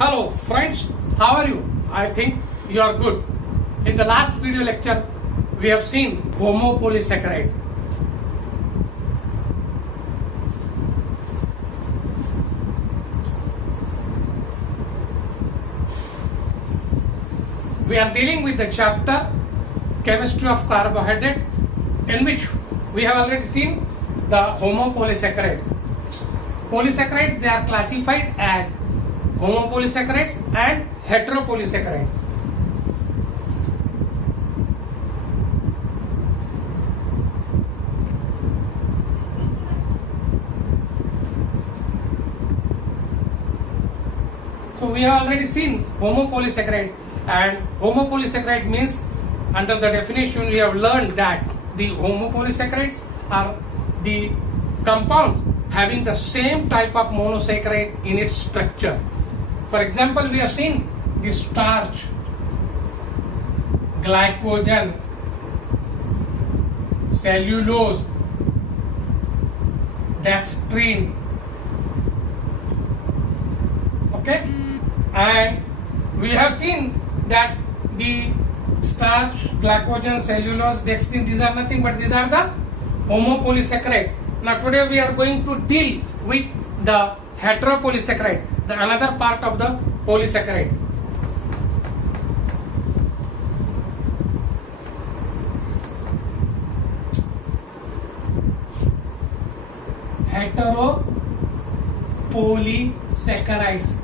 Hello friends, how are you? I think you are good. In the last video lecture, we have seen homopolysaccharide. We are dealing with the chapter Chemistry of Carbohydrate, in which we have already seen the homopolysaccharide. Polysaccharides, they are classified as homopolysaccharides and heteropolysaccharides. So we have already seen homopolysaccharide, and homopolysaccharide means, under the definition we have learned that the homopolysaccharides are the compounds having the same type of monosaccharide in its structure. For example, we have seen the starch, glycogen, cellulose, dextrine. Okay, and we have seen that the starch, glycogen, cellulose, dextrine, these are nothing but these are the homopolysaccharides. Now today we are going to deal with the heteropolysaccharide, the another part of the polysaccharide. Heteropolysaccharides.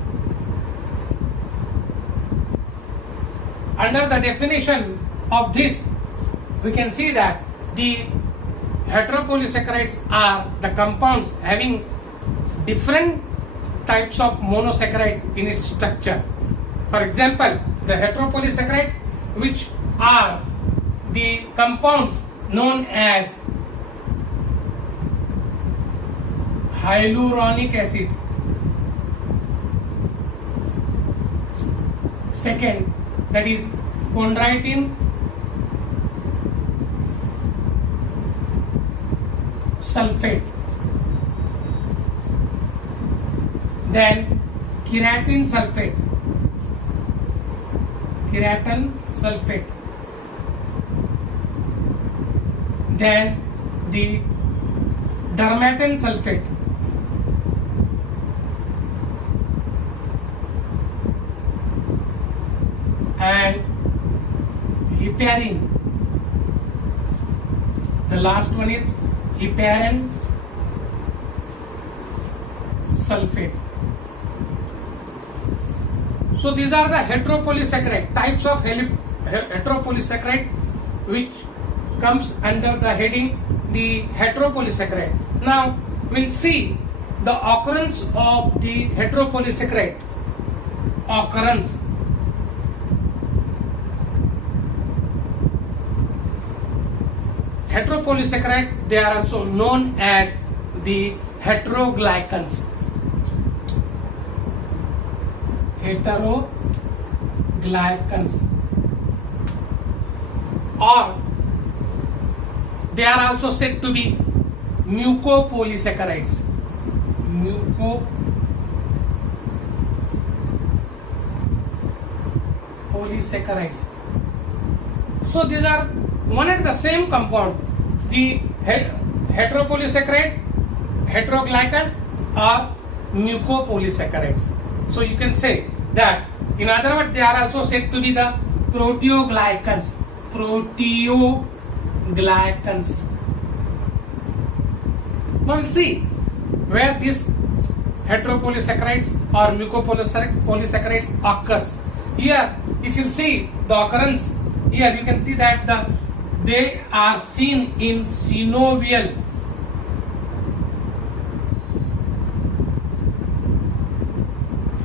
Under the definition of this, we can see that the heteropolysaccharides are the compounds having different types of monosaccharides in its structure. For example, the heteropolysaccharides, which are the compounds known as hyaluronic acid, second, that is chondroitin sulfate, then keratin sulfate, then the dermatan sulfate, and heparin. The last one is heparin sulfate. So these are the heteropolysaccharide types of heteropolysaccharide, which comes under the heading the heteropolysaccharide. Now we'll see the occurrence of the heteropolysaccharide. Occurrence. Heteropolysaccharides, they are also known as the heteroglycans. Heteroglycans. Or they are also said to be mucopolysaccharides. Mucopolysaccharides. So these are one and the same compound. The heteropolysaccharide, heteroglycans, are mucopolysaccharides. So you can say that, in other words, they are also said to be the proteoglycans. Now we'll see where these heteropolysaccharides or mucopolysaccharides occurs. Here, if you see the occurrence, here you can see that they are seen in synovial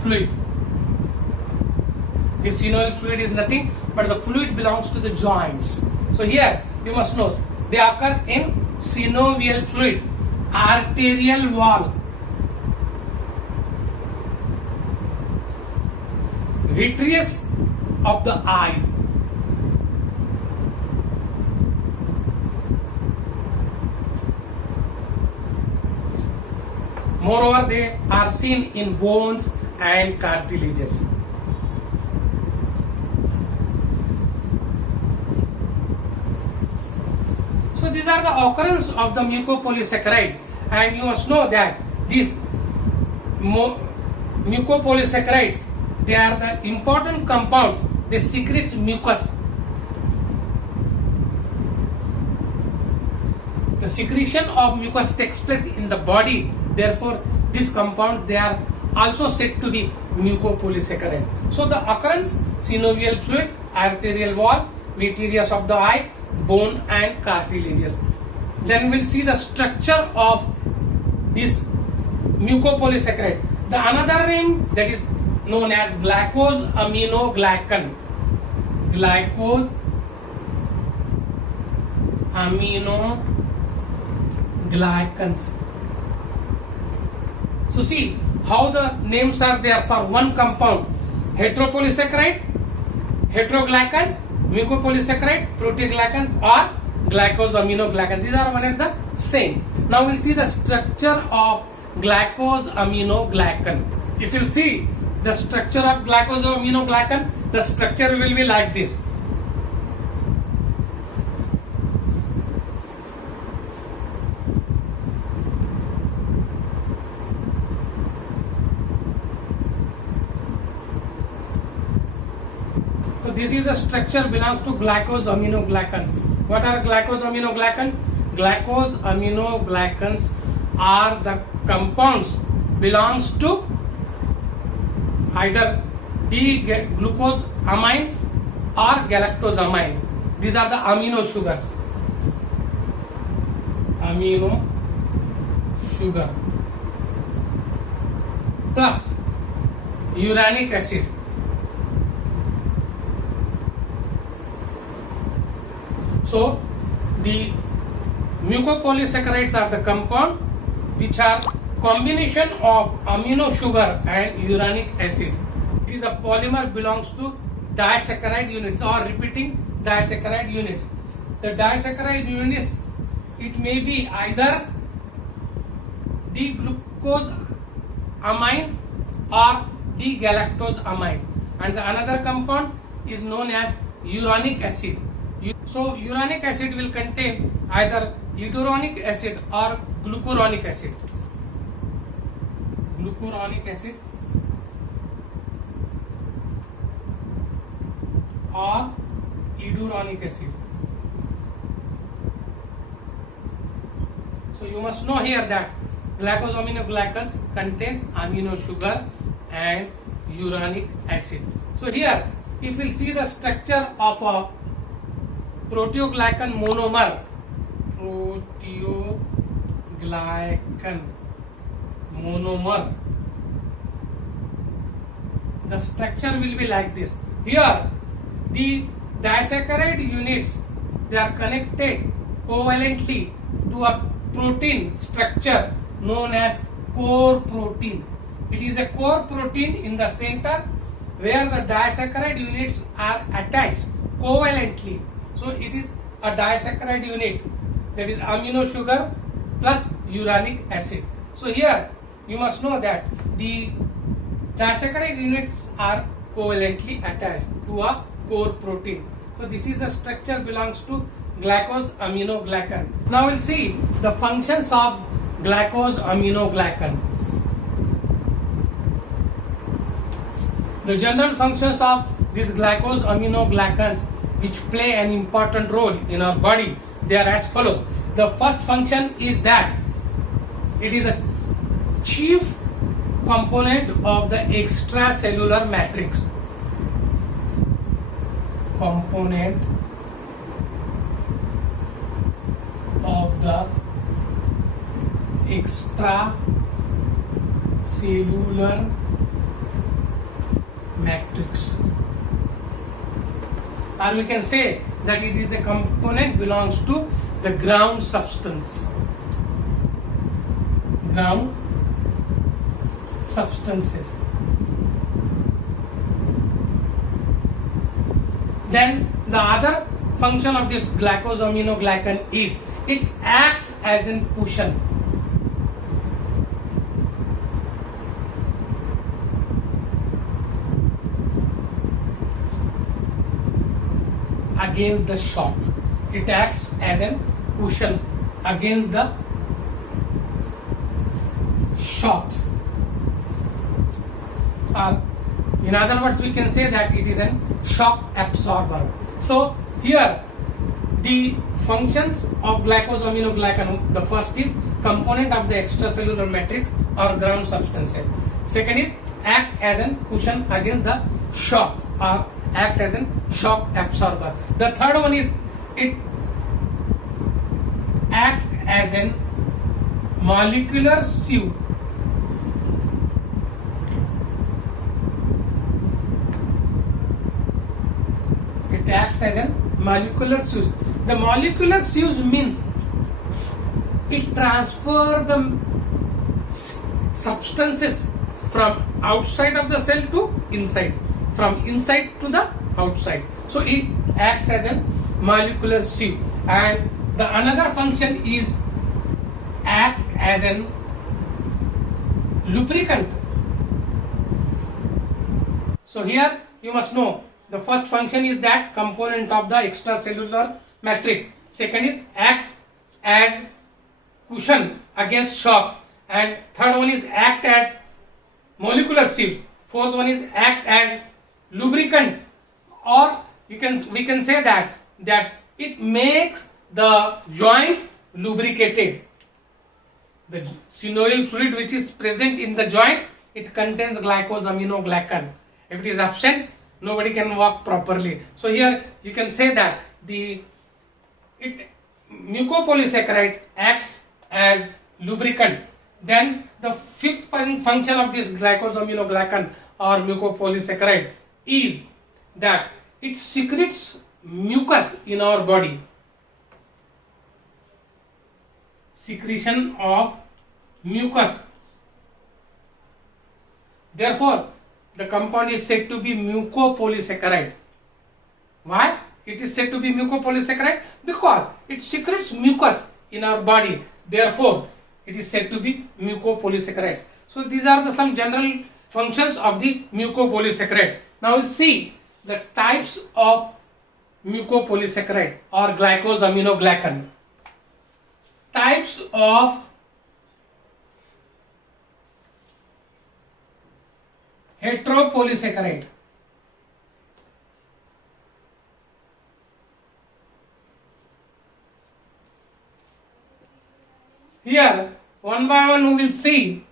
fluid. The synovial fluid is nothing but the fluid belongs to the joints. So here you must know they occur in synovial fluid, arterial wall, vitreous of the eyes, Moreover, they are seen in bones and cartilages. So these are the occurrence of the mucopolysaccharide, and you must know that these mucopolysaccharides, they are the important compounds. They secrete mucus. The secretion of mucus takes place in the body. Therefore, these compounds, they are also said to be mucopolysaccharide. So the occurrence: synovial fluid, arterial wall, vitreous of the eye, bone and cartilages. Then we'll see the structure of this mucopolysaccharide. The another name, that is known as glycosaminoglycan. Glycosaminoglycans. So see how the names are there for one compound: heteropolysaccharide, heteroglycans, mucopolysaccharide, proteoglycans, or glycosaminoglycans. These are one and the same. Now we'll see the structure of glycosaminoglycan. If you see the structure of glycosaminoglycan, the structure will be like this. So this is a structure belongs to glycosaminoglycan. What are glycosaminoglycans? Glycosaminoglycans are the compounds belongs to either D-glucosamine or galactosamine. These are the amino sugars. Amino sugar plus uranic acid. So the mucopolysaccharides are the compound which are combination of amino sugar and uranic acid. It is a polymer belongs to disaccharide units or repeating disaccharide units. The disaccharide units, it may be either D-glucosamine or D-galactosamine, and the another compound is known as uranic acid. So uranic acid will contain either iduronic acid or glucuronic acid. Glucuronic acid or iduronic acid. So you must know here that glycosaminoglycans contains amino sugar and uranic acid. So here, if we see the structure of a proteoglycan monomer, the structure will be like this. Here, the disaccharide units, they are connected covalently to a protein structure known as core protein. It is a core protein in the center where the disaccharide units are attached covalently. So it is a disaccharide unit, that is amino sugar plus uranic acid. So here you must know that the disaccharide units are covalently attached to a core protein. So this is the structure belongs to glycosaminoglycan. Now we'll see the functions of glycosaminoglycan. The general functions of these glycosaminoglycans which play an important role in our body, they are as follows. The first function is that it is a chief component of the extracellular matrix. Component of the extracellular matrix, or we can say that it is a component belongs to the ground substance. Ground substances. Then the other function of this glycosaminoglycan is it acts as a cushion. against the shocks. It acts as a cushion against the shocks. In other words, we can say that it is a shock absorber. So here the functions of glycosaminoglycan, the first is component of the extracellular matrix or ground substances. Second is act as a cushion against the shock or act as a shock absorber. The third one is it act as a molecular sieve. It acts as a molecular sieve. The molecular sieve means it transfers the substances from outside of the cell to inside, from inside to the outside. So it acts as a molecular sieve. And the another function is act as a lubricant. So here you must know the first function is that component of the extracellular matrix. Second is act as cushion against shock, and third one is act as molecular sieve. Fourth one is act as lubricant, or we can say that it makes the joints lubricated. The synovial fluid which is present in the joints, it contains glycosaminoglycan. If it is absent, nobody can walk properly. So here you can say that mucopolysaccharide acts as lubricant. Then the fifth function of this glycosaminoglycan or mucopolysaccharide is that it secretes mucus in our body. Secretion of mucus. Therefore, the compound is said to be mucopolysaccharide. Why it is said to be mucopolysaccharide? Because it secretes mucus in our body. Therefore, it is said to be mucopolysaccharides. So these are some general functions of the mucopolysaccharide. Now we'll see the types of mucopolysaccharide or glycosaminoglycan. Types of heteropolysaccharide. Here, one by one we will see.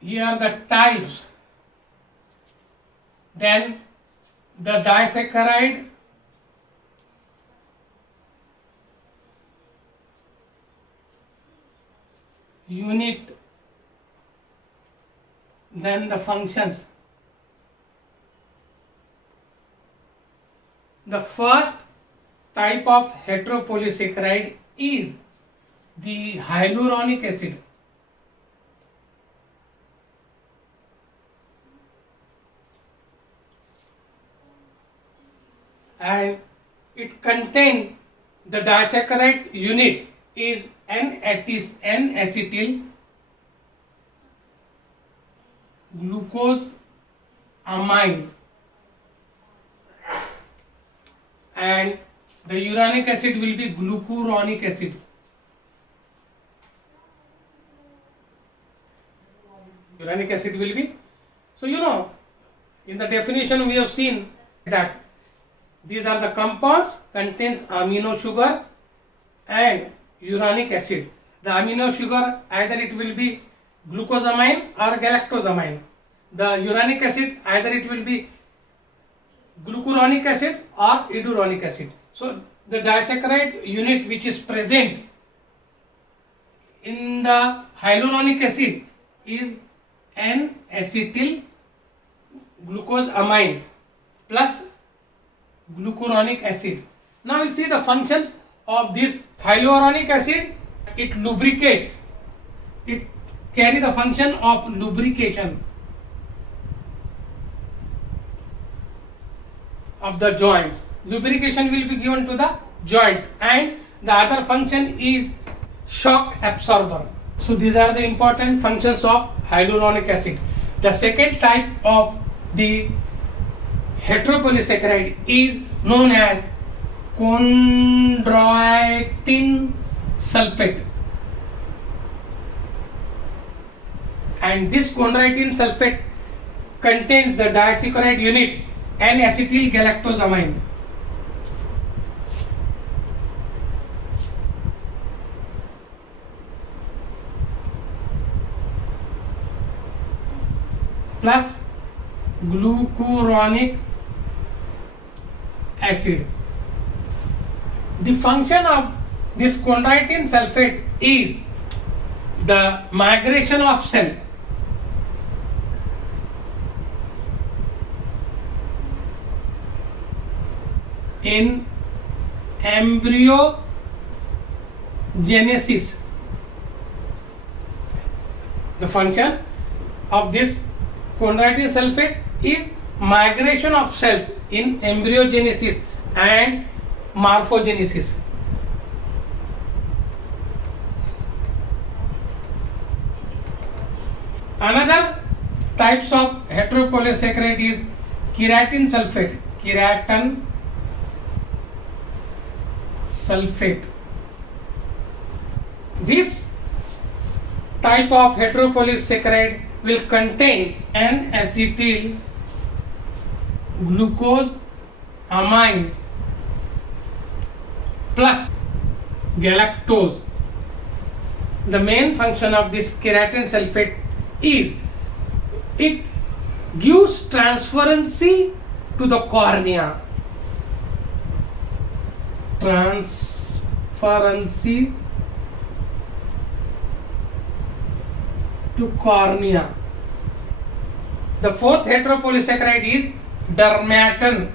Here are the types. Then the disaccharide, unit, then the functions. The first type of heteropolysaccharide is the hyaluronic acid. And it contains the disaccharide unit is N-acetyl glucose amine, and the uronic acid will be glucuronic acid. Uronic acid will be. So in the definition we have seen that these are the compounds contains amino sugar and uronic acid. The amino sugar either it will be glucosamine or galactosamine. The uronic acid either it will be glucuronic acid or iduronic acid. So the disaccharide unit which is present in the hyaluronic acid is N-acetyl glucose amine plus glucuronic acid. Now we'll see the functions of this hyaluronic acid. It lubricates. It carry the function of lubrication of the joints. Lubrication will be given to the joints, and the other function is shock absorber. So these are the important functions of hyaluronic acid. The second type of the heteropolysaccharide is known as chondroitin sulfate, and this chondroitin sulfate contains the disaccharide unit N-acetyl galactosamine. Plus glucuronic acid. The function of this chondroitin sulfate is the migration of cell in embryogenesis. The function of this chondroitin sulfate is migration of cells in embryogenesis and morphogenesis. Another types of heteropolysaccharide is keratin sulfate. Keratin sulfate. This type of heteropolysaccharide will contain N-acetyl glucose amine plus galactose. The main function of this keratin sulfate is it gives transparency to the cornea. Transparency to cornea. The fourth heteropolysaccharide is dermatan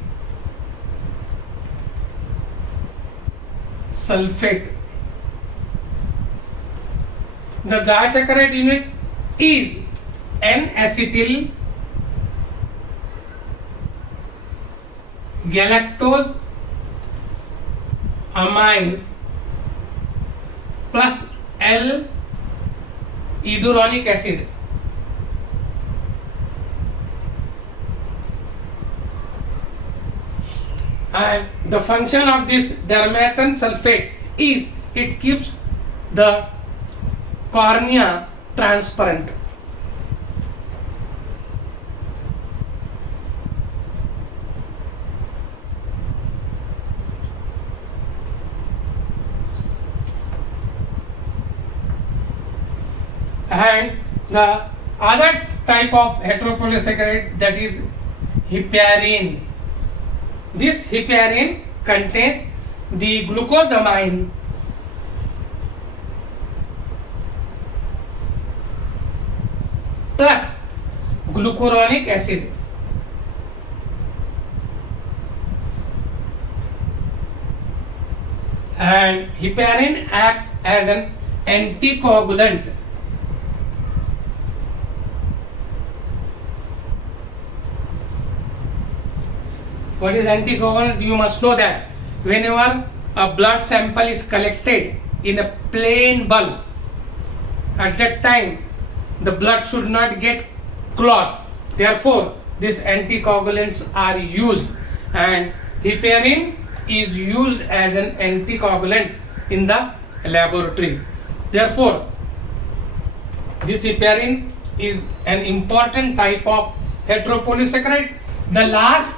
sulfate. The disaccharide unit is N-acetyl galactose amine plus L-eduronic acid. And the function of this dermatan sulfate is it keeps the cornea transparent. And the other type of heteropolysaccharide, that is heparin. This heparin contains the glucosamine plus glucuronic acid. And heparin acts as an anticoagulant. What is anticoagulant? You must know that whenever a blood sample is collected in a plain bulb, at that time the blood should not get clot. Therefore, these anticoagulants are used, and heparin is used as an anticoagulant in the laboratory. Therefore, this heparin is an important type of heteropolysaccharide. The last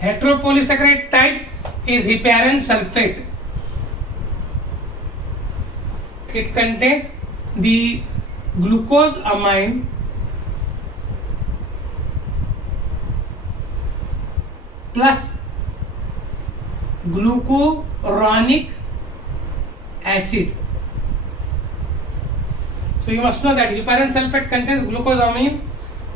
heteropolysaccharide type is heparin sulfate. It contains the glucose amine plus glucuronic acid. So you must know that heparin sulfate contains glucosamine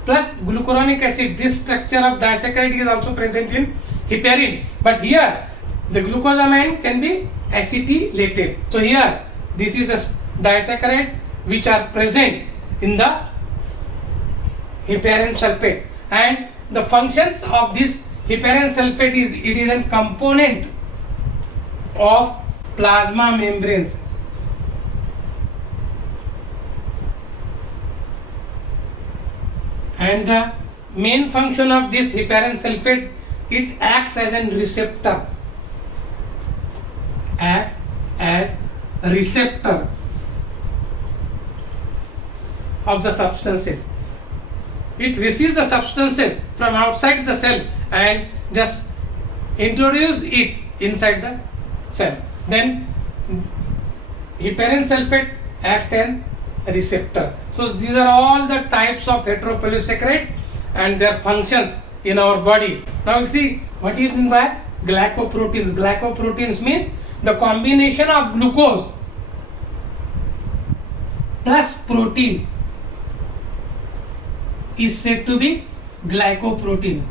plus glucuronic acid. This structure of disaccharide is also present in heparin, but here the glucosamine can be acetylated. So here this is the disaccharide which are present in the heparin sulfate, and the functions of this heparin sulfate is it is a component of plasma membranes. And the main function of this heparin sulfate, it acts as a receptor. Act as a receptor of the substances. It receives the substances from outside the cell and just introduce it inside the cell. Then heparin sulfate acts as a receptor. So these are all the types of heteropolysaccharides and their functions in our body. Now we'll see what is meant by glycoproteins. Glycoproteins means the combination of glucose plus protein is said to be glycoprotein.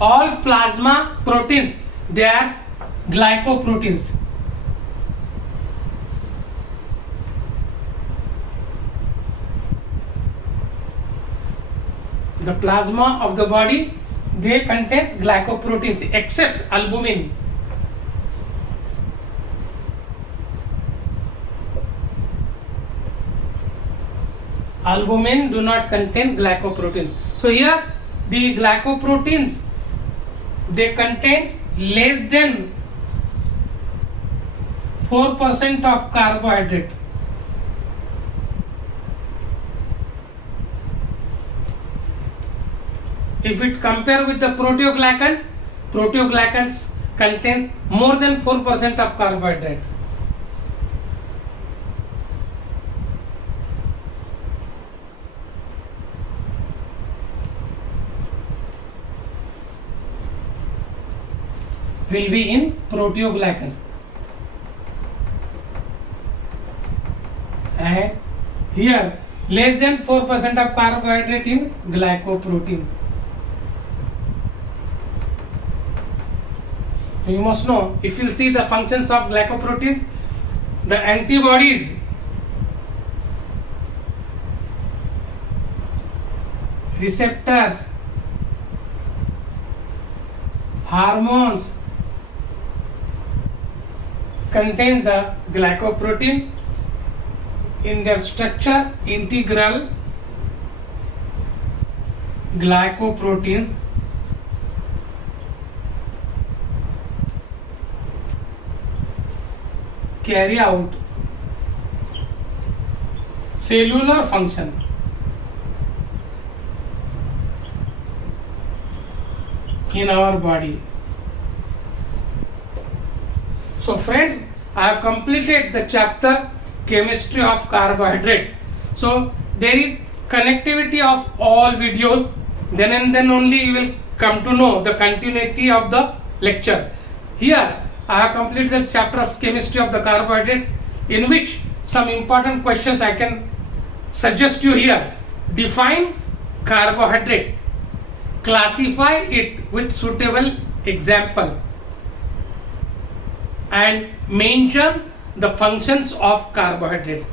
All plasma proteins, they are glycoproteins. The plasma of the body, they contains glycoproteins except albumin. Albumin do not contain glycoprotein. So here the glycoproteins, they contain less than 4% of carbohydrate. If it compare with the proteoglycan, proteoglycans contain more than 4% of carbohydrate. Will be in proteoglycans. And here less than 4% of carbohydrate in glycoprotein. You must know, if you see the functions of glycoproteins, the antibodies, receptors, hormones contain the glycoprotein in their structure. Integral glycoproteins carry out cellular function. In our body. So friends, I have completed the chapter chemistry of carbohydrates. So there is connectivity of all videos, then and then only you will come to know the continuity of the lecture. Here I have completed the chapter of chemistry of the carbohydrate, in which some important questions I can suggest you here. Define carbohydrate, classify it with suitable example, and mention the functions of carbohydrate.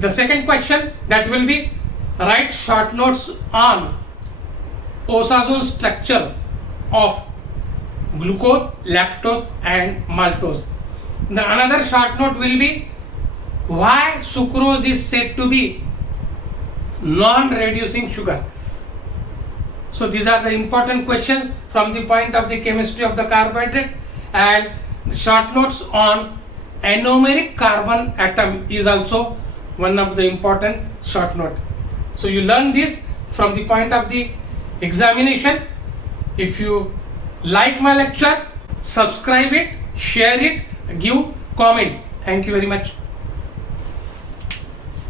The second question, that will be write short notes on oxazole structure of glucose, lactose and maltose. The another short note will be why sucrose is said to be non-reducing sugar. So these are the important questions from the point of the chemistry of the carbohydrate. And short notes on anomeric carbon atom is also one of the important short note. So you learn this from the point of the examination. If you like my lecture, subscribe it, share it, give comment. Thank you very much.